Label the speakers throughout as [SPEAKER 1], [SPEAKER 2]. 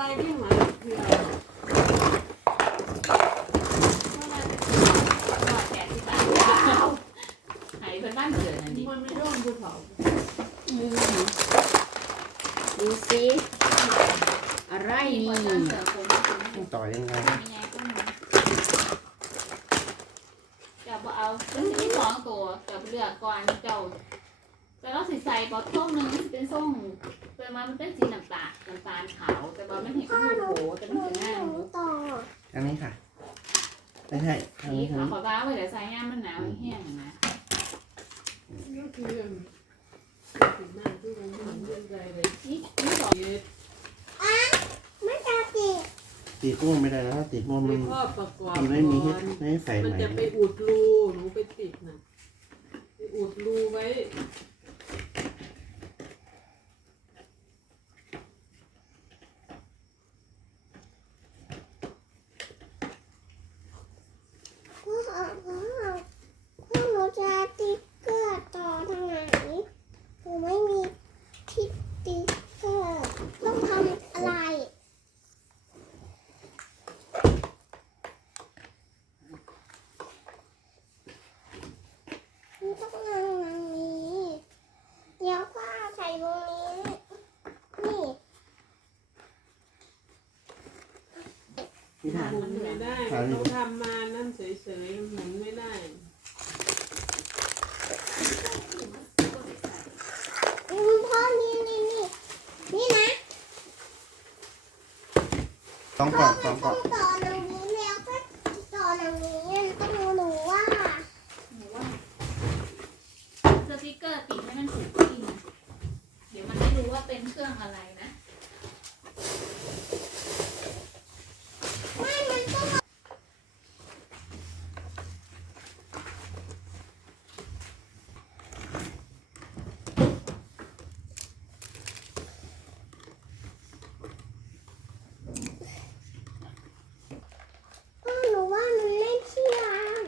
[SPEAKER 1] ไวที่หมาเดียวแปดสิบบาทหายเพื่อนบ้านเกิดนั่นดิมั
[SPEAKER 2] นไม่ร่มภูเขา
[SPEAKER 3] ดู
[SPEAKER 1] สิอะไรนี่ต้องต่อยังไงยังไงเจ้าบ่เอาต้นมีสองตัวเจ้าเลือกก่อนเจ้าแต่เราใส่ใส่บอส้มนึ่งเป็นส้ม แต่ว่ามันเป็นสีน้ำตาลน้ำตาลขาวแต่ว่าไม่เห็น
[SPEAKER 4] พ่อ
[SPEAKER 1] เป็น
[SPEAKER 4] หนู
[SPEAKER 1] โผแต่
[SPEAKER 4] ห
[SPEAKER 1] มัน
[SPEAKER 4] นู
[SPEAKER 1] เป็นหน้า
[SPEAKER 4] หนูต่อ
[SPEAKER 5] อันนี้ค่ะไม่ใช่ทาง
[SPEAKER 1] สี
[SPEAKER 5] นี้ทาง
[SPEAKER 1] ขาว
[SPEAKER 5] นี้
[SPEAKER 1] ขาวบ้าไว้เดี๋ยวใส่ย่ามมันหนาวแห้งๆนะ
[SPEAKER 2] ก็คือถึงหน้าทุกคนเหมือนเรื่องใจเลย
[SPEAKER 1] นี่นี่สอง
[SPEAKER 2] เย็ด
[SPEAKER 4] ไม่จะติด
[SPEAKER 5] ติดม่วงไม่ได้แล้วถ้าติดม่วง
[SPEAKER 2] ไป
[SPEAKER 5] มัน
[SPEAKER 2] ครอบประกอบ
[SPEAKER 5] มันไม่มีให้
[SPEAKER 2] ก่อน
[SPEAKER 5] ไม่ให้ใส่
[SPEAKER 2] มัน
[SPEAKER 5] ไหม
[SPEAKER 2] จะไปอุดรูหนูไปติดน่ะไปอุดรูไว้
[SPEAKER 4] พ่อพ่อพ่อหนูจะติดเกลือต่อทางไหนหนูไม่มีที่ติดเกลือต้องทำอะไรมันต้องนั่งตรงนี้เดี๋ยวพ่อใส่ตรงนี้นี่
[SPEAKER 5] พี่ทา
[SPEAKER 2] หมุนไม่ได้มันต้องทำมานั่นเฉยๆหมุนไม่ได้
[SPEAKER 4] อืมพ่อนี่นี่นี่นี่นะ
[SPEAKER 5] สอง
[SPEAKER 4] พ่
[SPEAKER 5] กล่
[SPEAKER 4] อ
[SPEAKER 5] องส
[SPEAKER 4] มั
[SPEAKER 5] อนงก
[SPEAKER 4] ต้
[SPEAKER 5] ล่
[SPEAKER 4] อ
[SPEAKER 5] อง
[SPEAKER 4] งต่อตรงนี้แล้วก็ต่อตรงนี้ต้องรู้หนูว่า
[SPEAKER 1] หนูว่าสติกเกอร์ติดให้มันถูกที่นะเดี๋ยวมันไม่รู้ว่าเป็นเครื่องอะไรนะ
[SPEAKER 4] ไม่มันต้อง พ่อหนูว่ามันไม่เที่ยง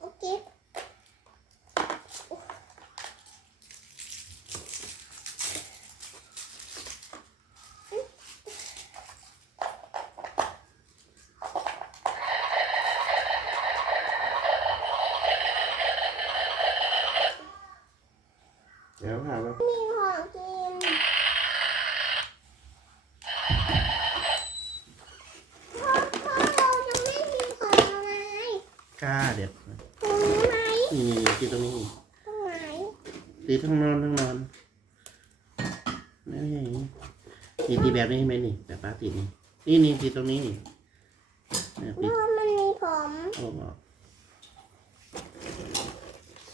[SPEAKER 4] โอเค
[SPEAKER 5] เดี๋ยวค่ะว่า
[SPEAKER 4] มีของกินพ่อพ่อเราจะไม่มีของอะไร
[SPEAKER 5] กล้าเด็ด
[SPEAKER 4] ตรงนี้ไหม
[SPEAKER 5] นี่ติดตรงนี้
[SPEAKER 4] ตรงไหน
[SPEAKER 5] ติดทั้งนอนทั้งนอนนี่อย่างนี้นี่ตีแบบนี้ไหมนี่แบบป้าติดนี่นี่นี่ติดตรงนี้นี่เนี่ย
[SPEAKER 4] เพ
[SPEAKER 5] ติด
[SPEAKER 4] ราะมันมีผม
[SPEAKER 5] โอ้โห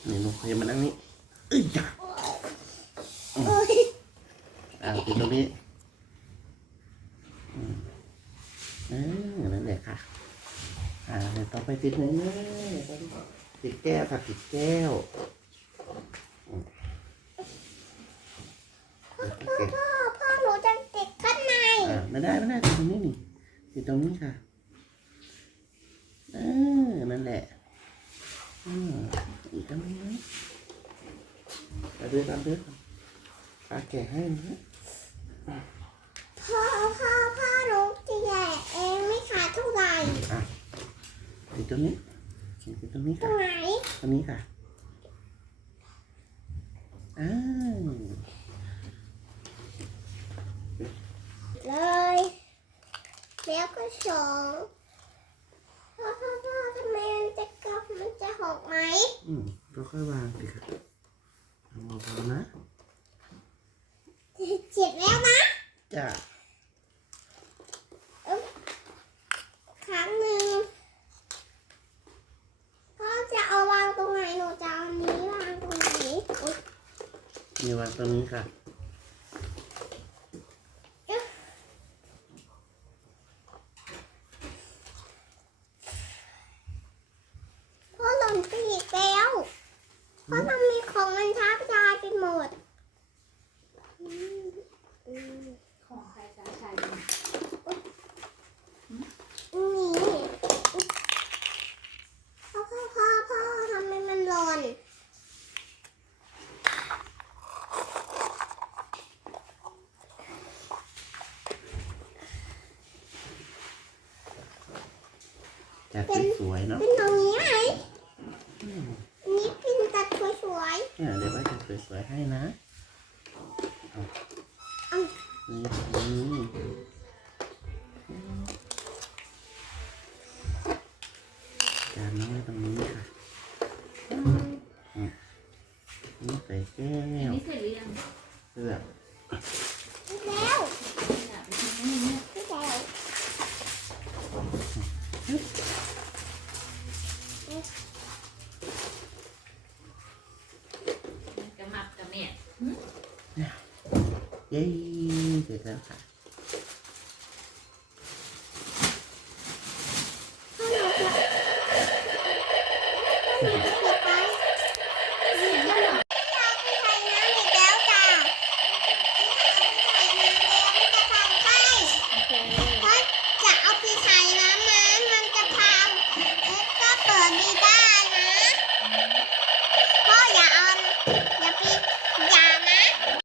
[SPEAKER 5] นี่ลูกพยามานั่งนี่เอ้ยจ้ะ
[SPEAKER 4] เอ้ย
[SPEAKER 5] อ่าติดตรงนี้อืมเออนั่นแหละค่ะอ่าเดี๋ยวต่อไปติดไหนเนี่ยติดแก้วค่ะติดแก้ว มโอเค
[SPEAKER 4] พ่อพ่อหนูจะติดข้างใน
[SPEAKER 5] อ่าไม่ได้ไม่ได้ติดตรงนี้นี่ติดตรงนี้ค่ะเออนั่นแหละอืมอีกตรงนี้ไหมไปดูกันดูกันป้าแกะให้นะ
[SPEAKER 4] พ่อพ่อพ่อหนูจะแย่เองไม่ขาดเท่าไหร่
[SPEAKER 5] ติดตรงนี้ติดตรงนี้
[SPEAKER 4] ตร
[SPEAKER 5] ค่ะ
[SPEAKER 4] งไหน
[SPEAKER 5] ตรงนี้ค่ะอ้าว
[SPEAKER 4] เลย แล้วก็สองพ่อพ่อพ่อทำไมมันจะกลับมันจะหกไหม
[SPEAKER 5] อืมก็ค่อยวางสิค่ะเอาเบาๆนะ
[SPEAKER 4] เจ็บแล้วนะ
[SPEAKER 5] จ้ะ
[SPEAKER 4] ครั้งหนึ่งพ่อจะเอาวางตรงไหนหนูจะเอาอันนี้วางตรงไหนอุ๊ย
[SPEAKER 5] มีวางตรงนี้ค่ะ
[SPEAKER 4] พ่อหล่นไปอีกแล้ว พ่อทำมีของมันทับยายไปหมดอืมอืม
[SPEAKER 1] ของใครจ้าชาย
[SPEAKER 4] นี่พ่อพ่อพ่อพ่อทำไมมันหล่น
[SPEAKER 5] จะสวยๆเนาะ
[SPEAKER 4] เป็นตรงนี้ไหม
[SPEAKER 5] ให้
[SPEAKER 4] นะนี่จานน้ตรงนี้ค่ะ
[SPEAKER 5] นี่ใส่แก้วนี่เสร็หรือยังเส
[SPEAKER 4] ร็จแล้
[SPEAKER 5] ว เย้เสร็จแล้วค่ะ